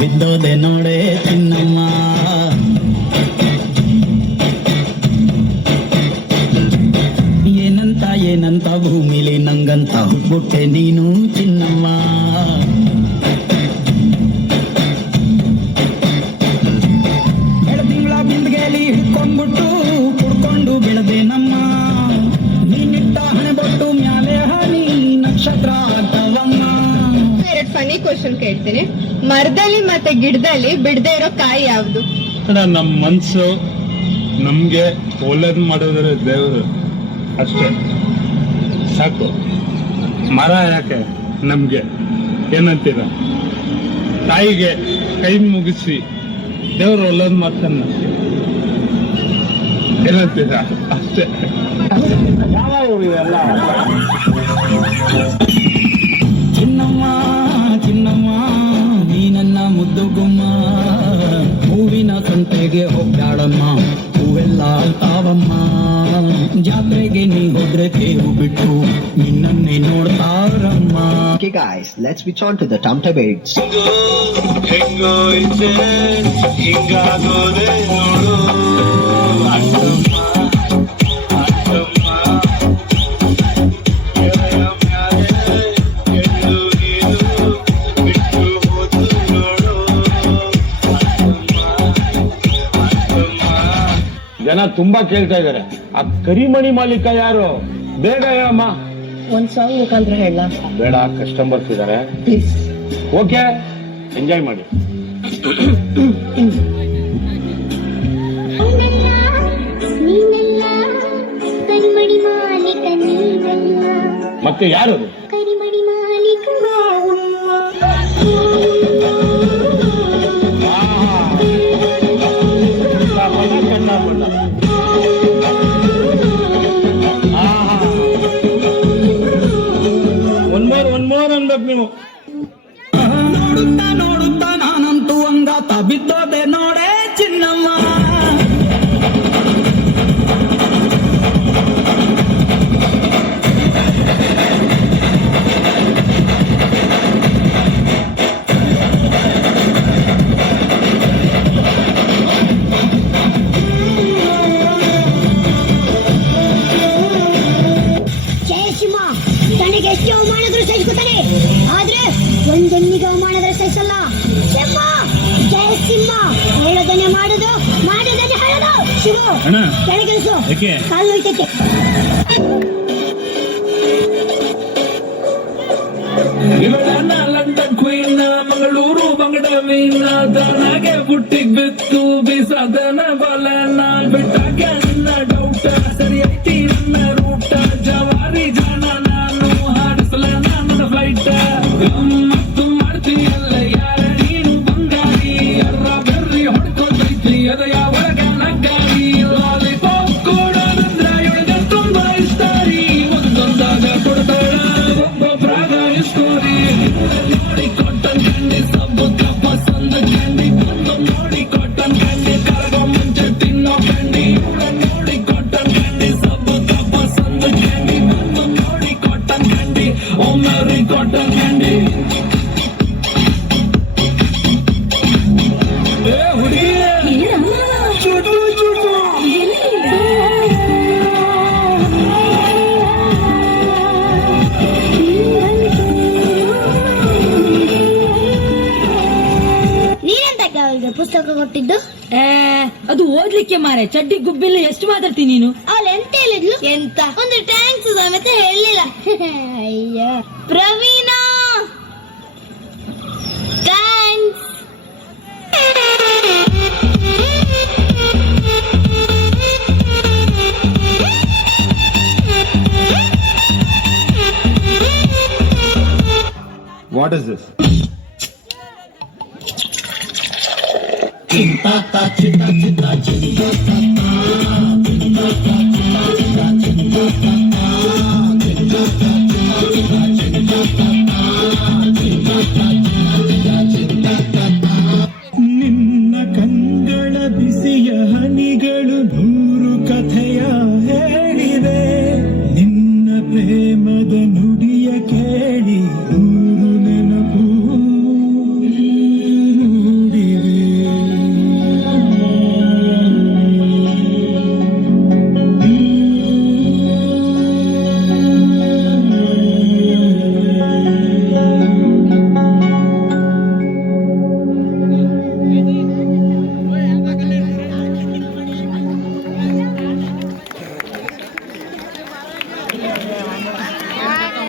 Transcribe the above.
ಬಿದ್ದೋದೆ ನೋಡೆ ಚಿನ್ನಮ್ಮ. ಏನಂತ ಭೂಮಿಲಿ ನಂಗಂತ ಹುಟ್ಟುಟ್ಟೆ ನೀನು ಚಿನ್ನಮ್ಮ. ತಿಂಗಳ ಬಿಂದಿಗೆಯಲ್ಲಿ ಹಿಡ್ಕೊಂಡ್ಬಿಟ್ಟು ಕುಡ್ಕೊಂಡು ಬೆಳೆದೆ ನಮ್ಮ. ನೀನಿಟ್ಟ ಹಣೆ ಬೊಟ್ಟು ಮ್ಯಾಲೆ ಹನಿ ನಕ್ಷತ್ರ ಆಗ್ತವಮ್ಮ. ಎರಡು ಫನಿ ಕ್ವಶನ್ ಕೇಳ್ತೀನಿ. ಮರದಲ್ಲಿ ಮತ್ತೆ ಗಿಡದಲ್ಲಿ ಬಿಡದೆ ಇರೋ ಕಾಯಿ ಯಾವ್ದು? ನಮ್ಮ ಮನ್ಸು ನಮ್ಗೆ ಒಳ್ಳೇದ್ ಮಾಡಿದ್ರೆ ದೇವರು ಅಷ್ಟೇ ಸಾಕು. ಮರ ಯಾಕೆ ನಮ್ಗೆ ಏನಂತೀರ? ತಾಯಿಗೆ ಕೈ ಮುಗಿಸಿ ದೇವ್ರು ಒಳ್ಳೇದ್ ಮಾಡ್ತಾನ ಏನಂತೀರ? ಅಷ್ಟೇ. ಚಿನ್ನಮ್ಮ ಚಿನ್ನಮ್ಮ ನೀ ನನ್ನ ಮುದ್ದು ಗುಮ್ಮ. ಹೂವಿನ ಸಂತೆಗೆ ಹೋಗ್ಯಾಡಮ್ಮ, ಹೂವೆಲ್ಲ ಅಲ್ತಾವಮ್ಮ. ಜಾತ್ರೆಗೆ ನೀ ಹೋದ್ರೆ ತೇರು ಬಿಟ್ಟು ನಿನ್ನನ್ನೇ ನೋಡ್ತಾರಮ್ಮ. Okay guys, let's switch on to the Tom Debates. ಜನ ತುಂಬಾ ಕೇಳ್ತಾ ಇದಾರೆ, ಆ ಕರಿಮಣಿ ಮಾಲೀಕ ಯಾರು? ಬೇಗ ಹೇಳಮ್ಮ. ಒಂದ್ ಸಾಂಗ್ ಮುಖಾಂತರ ಹೇಳ. ಬೇಡ, ಕಸ್ಟಮರ್ಸ್ ಇದಾರೆ. ಪ್ಲೀಸ್. ಓಕೆ, ಎಂಜಾಯ್ ಮಾಡಿ. ಮತ್ತೆ ಯಾರು? ಒನ್ ಮೋರ್ ಅನ್ಬೇಕು ನೀವು. ನೋಡುತ್ತಾ ನೋಡುತ್ತಾ ನಾನಂತೂ ಅಂಗಾತ ಬಿದ್ದೋದೆ ನೋಡೆ ಚಿನ್ನಮ್ಮ. ಜಯಸಿಂಹ ತನಗೆ ಎಷ್ಟು ಅವಮಾನಗಳು ಸಹಿಸ್ಕೊತಾನೆ, ಆದ್ರೆ ಒಂದೊಂದಿಗೆ ಅವಮಾನಗಳ ಸಹಿಸಲ್ಲ. ಸಿಂಹ ಜಯಸಿಂಹ ಹೇಳೋದನ್ನೇ ಮಾಡೋದು, ಮಾಡೋದನ್ನೇ ಹೇಳೋದು. ಶಿವ ಕೆಳಗಿಳಿಸು, ಕಾಲು ನೋಯ್ತೈತೆ. ಲಂಡನ್ ಕ್ವೀನ್, ಮಂಗಳೂರು ಬಂಗಡ ಮೀನ, ದಾನಾಗೆ ಬುಟ್ಟಿಗ್ ಬಿತ್ತು ಬೀಸದನ ಬಲನ, ಬಿಟ್ಟಾಗೆ ನಿನ್ನ ಡೌಟ ಸರಿ ಐತಿ ನನ್ನ ರೂಟ, ಜವಾರಿ ಜಾನ ನಾನು ಹಾರಿಸಲ ನನ್ನ ಫ್ಲೈಟ್. ಮತ್ತು ಮಾಡ್ತೀಯಲ್ಲ ಯಾರ ನೀನು ಬಂಗಾರಿ, ಎರ್ರ ಬೆರ್ರಿ ಹೊಡ್ಕೊಂಡೈತಿ ಅದಯ ಒಳಗ ನಗ್ಗಾರಿ. ಲಾಲಿಪಾಪ್ ಕೊಡೋದಂದ್ರ ಇವಳಿಗೆ ತುಂಬಾ ಇಷ್ಟ ರೀ, ಒಂದೊಂದಾಗ ಕೊಡ್ತಾಳ ಒಬ್ಬೊಬ್ರಾಗ ಇಸ್ಕೋರಿ. ನೋಡಿ ಕಾಟನ್ ಕ್ಯಾಂಡಿ ಸಬ್ಬು ಪಸಂದ ಕ್ಯಾಂಡಿ, ಬಂದು ನೋಡಿ ಕಾಟನ್ ಕ್ಯಾಂಡಿ ಕರಗೋ ಮುಂಚೆ ತಿನ್ನೋ ಕ್ಯಾಂಡಿ. ನೋಡಿ ಕಾಟನ್ ಕ್ಯಾಂಡಿ ಸಬ್ಬು ಪಸಂದ ಕ್ಯಾಂಡಿ, ಬಂದು ನೋಡಿ ಕಾಟನ್ ಕ್ಯಾಂಡಿ, ಓ ಮ್ಯಾರಿ ಕಾಟನ್ ಕ್ಯಾಂಡಿ. ಪುಸ್ತಕ ಕೊಟ್ಟಿದ್ದು ಅದು ಓದ್ಲಿಕ್ಕೆ ಮಾರೆ. ಚಡ್ಡಿ ಗುಬ್ಬಿಲ್ಲ ಎಷ್ಟು ಮಾತಾಡ್ತೀನಿ ನೀನು? ಅವಳು ಎಂತ ಹೇಳಿದ್ಲು? ಎಂತ ಒಂದು ಟ್ಯಾಂಕ್ಸ್ ಸಮೇತ ಹೇಳಿಲ್ಲ. ಅಯ್ಯೋ Praveena, thanks. What is this? ಚಿಂತಾತ ಚಿತ್ತ ಚಿತ್ತ ಚಿಂತಾತ ಚಿಂತಾತ ಚಿತ್ತ ಚಿತ್ತ ಚಿಂತಾತ